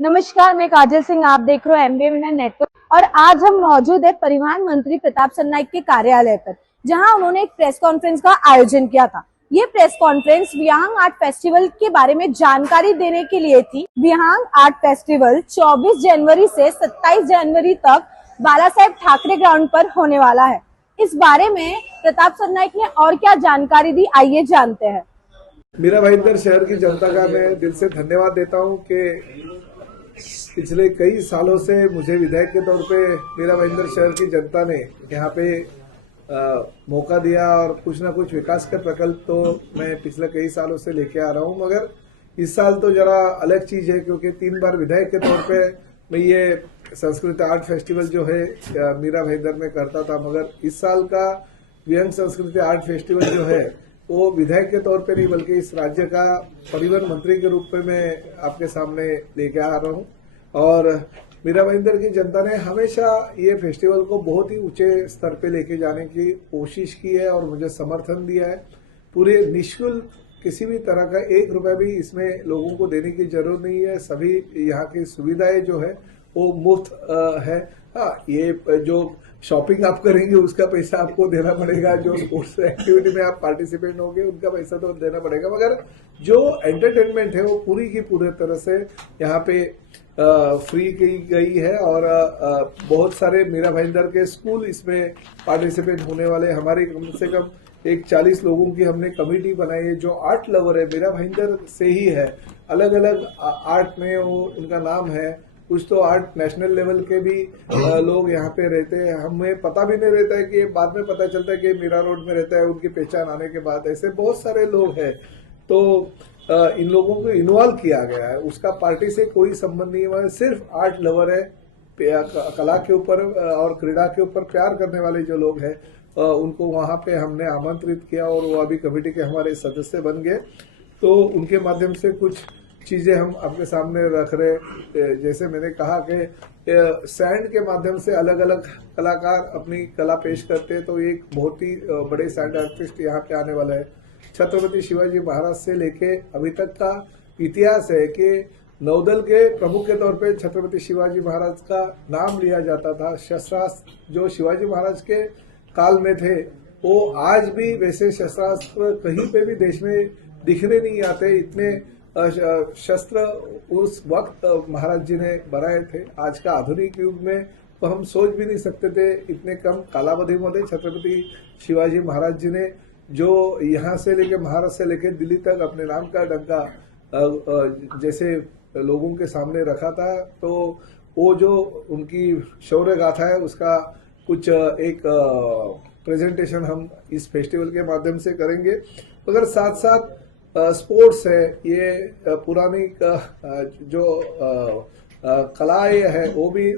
नमस्कार, मैं काजल सिंह। आप देख रहे हो एमबीए मीडिया नेटवर्क और आज हम मौजूद है परिवहन मंत्री प्रताप सरनाईक के कार्यालय पर, जहां उन्होंने एक प्रेस कॉन्फ्रेंस का आयोजन किया था। ये प्रेस कॉन्फ्रेंस विहंग आर्ट फेस्टिवल के बारे में जानकारी देने के लिए थी। विहंग आर्ट फेस्टिवल 24 जनवरी से 27 जनवरी तक बाला साहेब ठाकरे ग्राउंड पर होने वाला है। इस बारे में प्रताप सरनाईक ने और क्या जानकारी दी, आइए जानते हैं। मीरा भाईंदर शहर की जनता का मैं दिल से धन्यवाद देता हूं कि पिछले कई सालों से मुझे विधायक के तौर पे मीरा भाईंदर शहर की जनता ने यहाँ पे मौका दिया और कुछ ना कुछ विकास के प्रकल्प तो मैं पिछले कई सालों से लेके आ रहा हूं। मगर इस साल तो जरा अलग चीज है, क्योंकि 3 बार विधायक के तौर पे मैं ये संस्कृत आर्ट फेस्टिवल जो है मीरा भाईंदर में करता था, मगर इस साल का विहंग संस्कृति आर्ट फेस्टिवल जो है वो विधायक के तौर पे नहीं बल्कि इस राज्य का परिवहन मंत्री के रूप में मैं आपके सामने लेके आ रहा हूं। और मीरा भाईंदर की जनता ने हमेशा ये फेस्टिवल को बहुत ही ऊंचे स्तर पे लेके जाने की कोशिश की है और मुझे समर्थन दिया है। पूरे निःशुल्क किसी भी तरह का 1 रुपया भी इसमें लोगों को देने की जरूरत नहीं है। सभी यहाँ की सुविधाएं जो है वो मुफ्त है। हाँ, ये जो शॉपिंग आप करेंगे उसका पैसा आपको देना पड़ेगा, जो स्पोर्ट्स एक्टिविटी में आप पार्टिसिपेट होंगे उनका पैसा तो देना पड़ेगा, मगर जो एंटरटेनमेंट है वो पूरी की पूरी तरह से यहाँ पे फ्री की गई है। और बहुत सारे मीरा भाईंदर के स्कूल इसमें पार्टिसिपेट होने वाले। हमारे कम से कम 40 लोगों की हमने कमेटी बनाई है जो आर्ट लवर है, मीरा भाईंदर से ही है। अलग अलग आर्ट में वो उनका नाम है। कुछ तो आर्ट नेशनल लेवल के भी लोग यहाँ पे रहते हैं। हमें पता भी नहीं रहता है कि बाद में पता चलता है कि मीरा रोड में रहता है, उनकी पहचान आने के बाद। ऐसे बहुत सारे लोग हैं। तो इन लोगों को इन्वॉल्व किया गया है। उसका पार्टी से कोई संबंध नहीं है, सिर्फ आर्ट लवर है। कला के ऊपर और क्रीड़ा के ऊपर प्यार करने वाले जो लोग हैं उनको वहां पे हमने आमंत्रित किया और वो अभी कमेटी के हमारे सदस्य बन गए। तो उनके माध्यम से कुछ चीजें हम आपके सामने रख रहे। जैसे मैंने कहा कि सैंड के माध्यम से अलग अलग कलाकार अपनी कला पेश करते हैं, तो एक बहुत ही बड़े सैंड आर्टिस्ट यहाँ पे आने वाला है। छत्रपति शिवाजी महाराज से लेके अभी तक का इतिहास है कि नौदल के प्रमुख के तौर पे छत्रपति शिवाजी महाराज का नाम लिया जाता था। शस्त्रास्त्र जो शिवाजी महाराज के काल में थे वो आज भी वैसे शस्त्रास्त्र कहीं पे भी देश में दिखने नहीं आते। इतने शस्त्र उस वक्त महाराज जी ने बनाए थे। आज का आधुनिक युग में तो हम सोच भी नहीं सकते थे इतने कम कालावधीमध्ये छत्रपति शिवाजी महाराज जी ने जो यहाँ से लेके महाराष्ट्र से लेके दिल्ली तक अपने नाम का डंका जैसे लोगों के सामने रखा था। तो वो जो उनकी शौर्य गाथा है उसका कुछ एक प्रेजेंटेशन हम इस फेस्टिवल के माध्यम से करेंगे। मगर साथ साथ स्पोर्ट्स है, ये पुरानी जो कलाएं है वो भी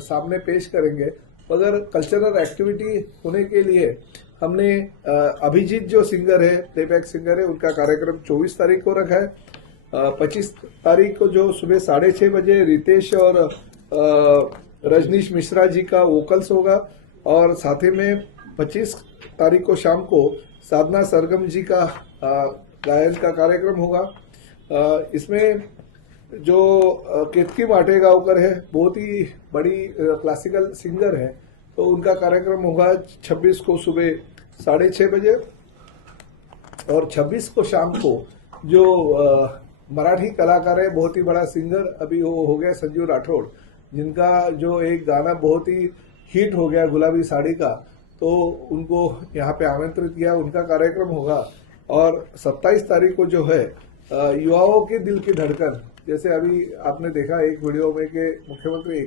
सामने पेश करेंगे। मगर कल्चरल एक्टिविटी होने के लिए हमने अभिजीत जो सिंगर है, प्लेबैक सिंगर है, उनका कार्यक्रम 24 तारीख को रखा है। 25 तारीख को जो सुबह 6:30 बजे रितेश और रजनीश मिश्रा जी का वोकल्स होगा और साथ ही में 25 तारीख को शाम को साधना सरगम जी का गायन का कार्यक्रम होगा। इसमें जो केतकी माटेगांवकर है, बहुत ही बड़ी क्लासिकल सिंगर है, तो उनका कार्यक्रम होगा 26 को सुबह 6:30 बजे। और 26 को शाम को जो मराठी कलाकार है, बहुत ही बड़ा सिंगर अभी वो हो गया संजीव राठौड़, जिनका जो एक गाना बहुत ही हिट हो गया गुलाबी साड़ी का, तो उनको यहाँ पे आमंत्रित किया, उनका कार्यक्रम होगा। और 27 तारीख को जो है युवाओं के दिल की धड़कन, जैसे अभी आपने देखा एक वीडियो में कि मुख्यमंत्री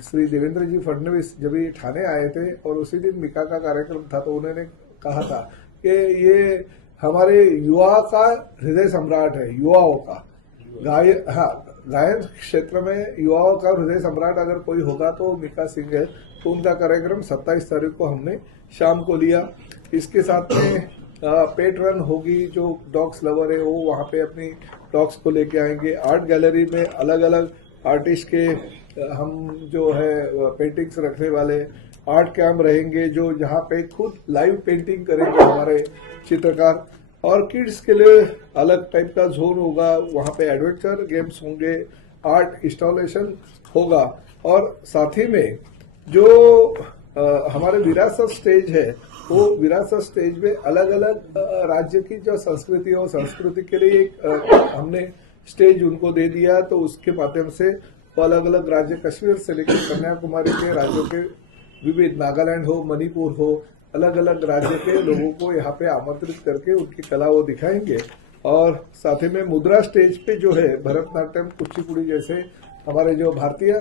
श्री देवेंद्र जी फडणवीस जब ये ठाणे आए थे और उसी दिन मिका का कार्यक्रम था, तो उन्होंने कहा था कि ये हमारे युवा का हृदय सम्राट है। युवाओं का गायन क्षेत्र में युवाओं का हृदय सम्राट अगर कोई होगा तो मिका सिंह है। तो उनका कार्यक्रम 27 तारीख को हमने शाम को लिया। इसके साथ में पेट रन होगी। जो डॉग्स लवर है वो वहाँ पे अपनी डॉग्स को लेके आएंगे। आर्ट गैलरी में अलग अलग आर्टिस्ट के हम जो है पेंटिंग्स रखने वाले आर्ट कैंप रहेंगे, जो जहाँ पे खुद लाइव पेंटिंग करेंगे हमारे चित्रकार। और किड्स के लिए अलग टाइप का जोन होगा, वहाँ पे एडवेंचर गेम्स होंगे आर्ट इंस्टॉलेशन होगा। और साथ ही में जो हमारे विरासत स्टेज है, वो विरासत स्टेज में अलग अलग राज्य की जो संस्कृति है, वो संस्कृति के लिए एक हमने स्टेज उनको दे दिया। तो उसके माध्यम से वो अलग अलग राज्य, कश्मीर से लेकर कन्याकुमारी के राज्यों के विविध, नागालैंड हो, मणिपुर हो, अलग अलग राज्य के लोगों को यहाँ पे आमंत्रित करके उनकी कला वो दिखाएंगे। और साथ ही में मुद्रा स्टेज पे जो है भरतनाट्यम, कुचिपुड़ी जैसे हमारे जो भारतीय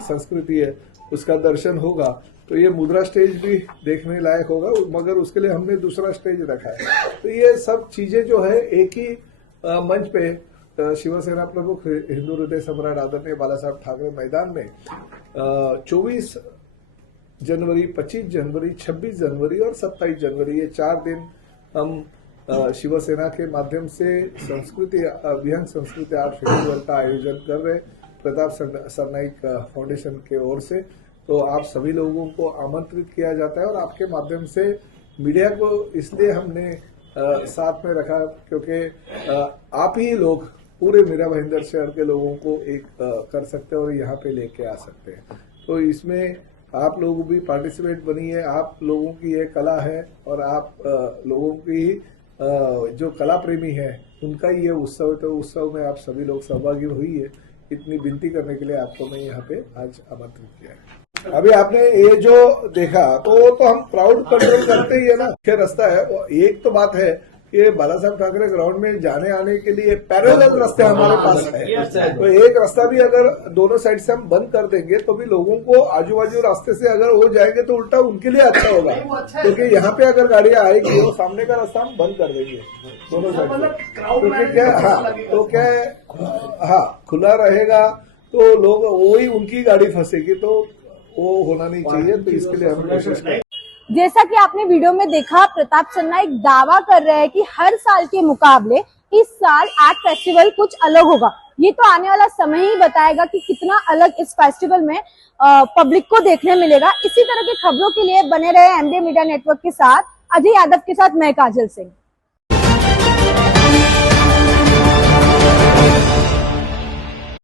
संस्कृति है उसका दर्शन होगा। तो ये मुद्रा स्टेज भी देखने लायक होगा, मगर उसके लिए हमने दूसरा स्टेज रखा है। तो ये सब चीजें जो है एक ही मंच पे शिवसेना प्रमुख हिंदू हृदय सम्राट आदरणीय बाला साहब ठाकरे मैदान में 24 जनवरी, 25 जनवरी, 26 जनवरी और 27 जनवरी, ये 4 दिन हम शिवसेना के माध्यम से संस्कृति विहंग संस्कृति आर्ट फेस्टिवल का आयोजन कर रहे प्रताप सरनाइक फाउंडेशन के ओर से। तो आप सभी लोगों को आमंत्रित किया जाता है और आपके माध्यम से मीडिया को इसलिए हमने साथ में रखा क्योंकि आप ही लोग पूरे मीरा भाईंदर शहर के लोगों को एक कर सकते हैं और यहाँ पे लेके आ सकते हैं। तो इसमें आप लोग भी पार्टिसिपेट बनिए। आप लोगों की ये कला है और आप लोगों की जो कला प्रेमी है उनका ये उत्सव है। तो उत्सव में आप सभी लोग सहभागी हुई। इतनी विनती करने के लिए आपको मैं यहाँ पे आज आमंत्रित किया है। अभी आपने ये जो देखा तो हम क्राउड कंट्रोल करते ही है ना, मुख्य रास्ता है। एक तो बात है कि बाला साहब ठाकरे ग्राउंड में जाने आने के लिए पैरेलल रास्ते हमारे पास है। तो एक रास्ता भी अगर दोनों साइड से हम बंद कर देंगे तो भी लोगों को आजू बाजू रास्ते से अगर वो जाएंगे तो उल्टा उनके लिए अच्छा होगा, क्योंकि यहाँ पे अगर गाड़ियां आएगी वो सामने का रास्ता हम बंद कर देंगे दोनों साइड से। क्योंकि क्या खुला रहेगा तो लोग वही उनकी गाड़ी फंसेगी, तो वो होना नहीं चाहिए। तो इसके लिए हम कोशिश करें। जैसा कि आपने वीडियो में देखा, प्रताप सरनाइक दावा कर रहे हैं कि हर साल के मुकाबले इस साल आर्ट फेस्टिवल कुछ अलग होगा। ये तो आने वाला समय ही बताएगा कि कितना अलग इस फेस्टिवल में पब्लिक को देखने मिलेगा। इसी तरह की खबरों के लिए बने रहे एमबीए मीडिया नेटवर्क के साथ। अजय यादव के साथ मैं काजल सिंह।